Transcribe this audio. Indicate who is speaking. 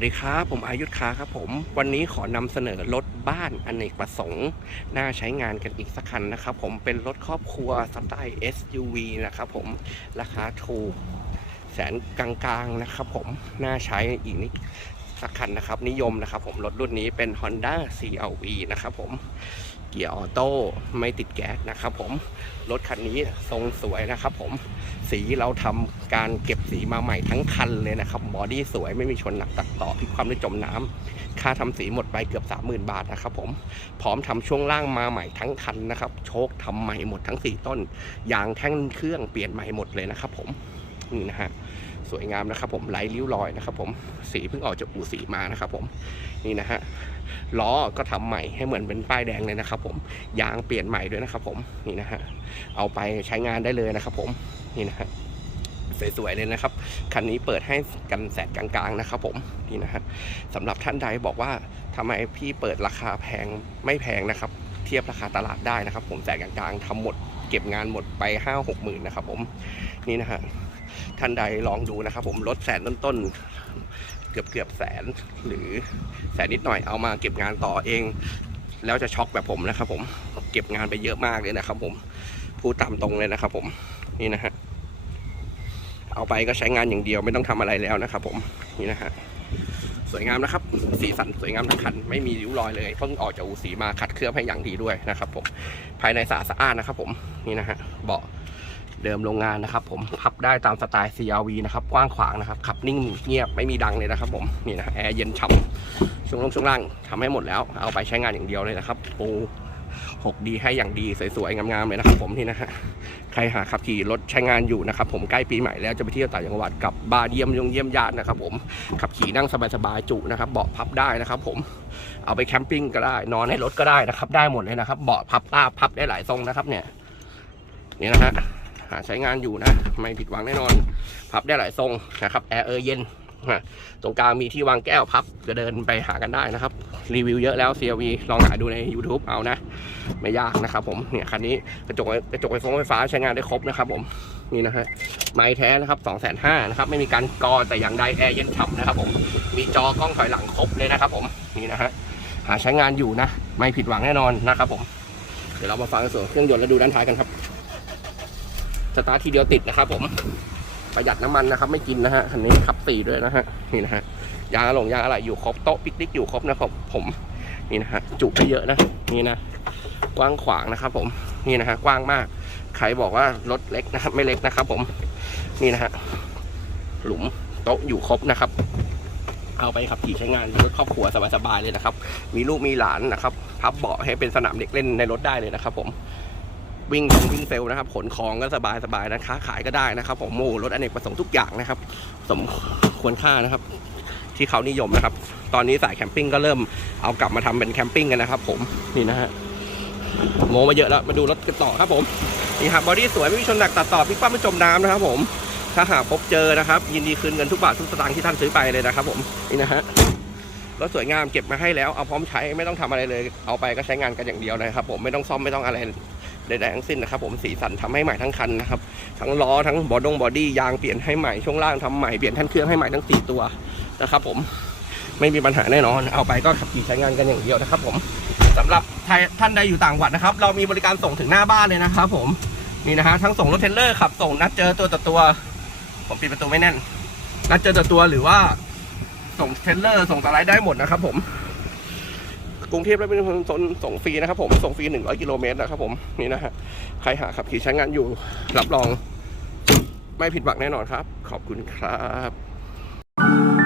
Speaker 1: วัสดีครับ ผมอายุทธคาครับผม วันนี้ขอนำเสนอรถบ้านอเนกประสงค์ น่าใช้งานกันอีกสักคันนะครับผมเป็นรถครอบครัวสไตล์ SUV นะครับผมราคาถูกแสนกลางๆนะครับผมน่าใช้อีกนิดสักคันนะครับนิยมนะครับผมรถรุ่นนี้เป็น Honda CRV นะครับผม เกียร์ออโต้ไม่ติดแก๊สนะครับผมรถคันนี้ทรงสวยนะครับผมสีเราทำการเก็บสีมาใหม่ทั้งคันเลยนะครับบอดี้สวยไม่มีชนหนักตัดต่อพลิกความด้วยจมน้ำค่าทำสีหมดไปเกือบ 30,000 บาทนะครับผมพร้อมทำช่วงล่างมาใหม่ทั้งคันนะครับโชคทำใหม่หมดทั้ง 4 ต้นยางแท่งเครื่องเปลี่ยนใหม่หมดเลยนะครับผมนี่นะฮะ สวยงามนะครับ ผมไร้ริ้วรอยนะครับ ผมสีเพิ่งออกจากอู่สีมานะครับผมนี่นะฮะล้อก็ทำใหม่ให้เหมือนเป็นป้ายแดงเลยนะครับ ผมยางเปลี่ยนใหม่ด้วยนะครับ ผมนี่นะฮะเอาไปใช้งานได้เลยนะครับ ผมนี่นะฮะสวยๆเลยนะครับ คันนี้เปิดให้กันแสนกลางๆนะครับผมนี่นะฮะสำหรับท่านใดบอกว่าทำไมพี่เปิดราคาแพงไม่แพงนะครับ เทียบราคาตลาดได้นะครับ ผมแสนกลางๆทำหมด เก็บงานหมดไปห้าหกหมื่นนะครับผมนี่นะฮะท่านใดลองดูนะครับผมลดแสนต้นๆเกือบเกือบแสนหรือแสนนิดหน่อยเอามาเก็บงานต่อเอง แล้วจะช็อกแบบผมนะครับผมเก็บงานไปเยอะมากเลยนะครับผมพูดตามตรงเลยนะครับผมนี่นะฮะเอาไปก็ใช้งานอย่างเดียวไม่ต้องทำอะไรแล้วนะครับผมนี่นะฮะ สวยงามนะครับ สีสันสวยงามทั้งคัน ไม่มีริ้วรอยเลยเพิ่งออกจากอู่สีมาขัดเคลือบให้อย่างดีด้วยนะครับผมภายในสะอาดสะอ้านนะครับ ผมนี่นะฮะเบาะเดิมโรงงานนะครับ ผมพับได้ตามสไตล์ CRV นะครับกว้างขวางนะครับขับนิ่งเงียบไม่มีดังเลยนะครับ ผมนี่นะแอร์เย็นฉ่ำช่วงลงช่วงล่างทำให้หมดแล้ว เอาไปใช้งานอย่างเดียวเลยนะครับปู หกดีให้อย่างดีสวยๆงามๆเลยนะครับผมนี่นะฮะใครหาขับขี่รถใช้งานอยู่นะครับผมใกล้ปีใหม่แล้วจะไปเที่ยวต่างจังหวัดกับบาร์เยี่ยมยงเยี่ยมญาตินะครับผมขับขี่นั่งสบายๆจุนะครับเบาะพับได้นะครับผมเอาไปแคมปิ้งก็ได้ นอนในรถก็ได้นะครับ ได้หมดเลยนะครับเบาะพับลาพับได้หลายทรงนะครับเนี่ยนี่นะฮะหาใช้งานอยู่นะ ไม่ผิดหวังแน่นอน พับได้หลายทรงนะครับแอร์เออเย็น ตรงกลางมีที่วางแก้วพับจะเดินไปหากันได้นะครับ รีวิวเยอะแล้ว CRV ลองหาดูใน YouTube เอานะ ไม่ยากนะครับผมเนี่ยคันนี้กระจกกระจกไฟฟ้าไฟฟ้าใช้งานได้ครบนะครับผมนี่นะฮะไม้แท้นะครับ2 5 0 0 0นะครับไม่มีการกอแต่อย่างใดแอร์เย็นฉ่ำนะครับผมมีจอกล้องถอยหลังครบเลยนะครับผมนี่นะฮะหาใช้งานอยู่นะ ไม่ผิดหวังแน่นอนนะครับผม เดี๋ยวเรามาฟังส่วนเครื่องยนต์และดูด้านท้ายกันครับสตาร์ททีเดียวติดนะครับผม ประหยัดน้ำมันนะครับ ไม่กินนะฮะคันนี้ขับสี่ด้วยนะฮะนี่นะฮะยางหลงยางอะไรอยู่ครบโต๊ะปิกนิกอยู่ครบนะครับผมนี่นะฮะจุไปเยอะนะนี่นะกว้างขวางนะครับผมนี่นะฮะกว้างมาก ใครบอกว่ารถเล็กนะครับ ไม่เล็กนะครับ ผมนี่นะฮะหลุมโต๊ะอยู่ครบนะครับ เอาไปขับขี่ใช้งานรถครอบครัวสบายๆเลยนะครับ มีลูกมีหลานนะครับ พับเบาะให้เป็นสนามเด็กเล่นในรถได้เลยนะครับ ผม วิ่งวิ่งเซลนะครับขนของก็สบายสบายนะค้าขายก็ได้นะครับผมโมรถอเนกประสงค์ทุกอย่างนะครับ สมควรค่านะครับ ที่เขานิยมนะครับ ตอนนี้สายแคมปิ้งก็เริ่มเอากลับมาทำเป็นแคมปิ้งกันนะครับผมนี่นะฮะโมมาเยอะแล้วมาดูรถกันต่อครับผมนี่ครับบอดี้สวยไม่มีชนหนักตัดต่อพิกคว่ำไม่จมน้ำนะครับผมถ้าหากพบเจอนะครับ ยินดีคืนเงินทุกบาททุกสตางค์ที่ท่านซื้อไปเลยนะครับ ผมนี่นะฮะรถสวยงามเก็บมาให้แล้วเอาพร้อมใช้ไม่ต้องทำอะไรเลย เอาไปก็ใช้งานกันอย่างเดียวนะครับ ผมไม่ต้องซ่อมไม่ต้องอะไร ใดๆทั้งสิ้นนะครับผมสีสันทำให้ใหม่ทั้งคันนะครับทั้งล้อทั้งบอดงบอดี้ยางเปลี่ยนให้ใหม่ช่วงล่างทำใหม่เปลี่ยนท่นเครื่องให้ใหม่ทั้งสี่ตัวนะครับผมไม่มีปัญหาแน่นอน เอาไปก็ขับขี่ใช้งานกันอย่างเดียวนะครับ ผมสำหรับท่านใดอยู่ต่างจังหวัดนะครับ เรามีบริการส่งถึงหน้าบ้านเลยนะครับ ผมนี่นะฮะทั้งส่งรถเทรลเลอร์ขับส่งนัดเจอตัวต่อตัว ผมปิดประตูไม่แน่นนัดเจอต่อตัวหรือว่าส่งเทรลเลอร์ส่งสไลด์ได้หมดนะครับ ผม กรุงเทพและปริมณฑลส่งฟรีนะครับผมส่งฟรี 100 กิโลเมตรนะครับผมนี่นะฮะใครหาขับขี่ใช้งานอยู่ รับรองไม่ผิดหวังแน่นอนครับ ขอบคุณครับ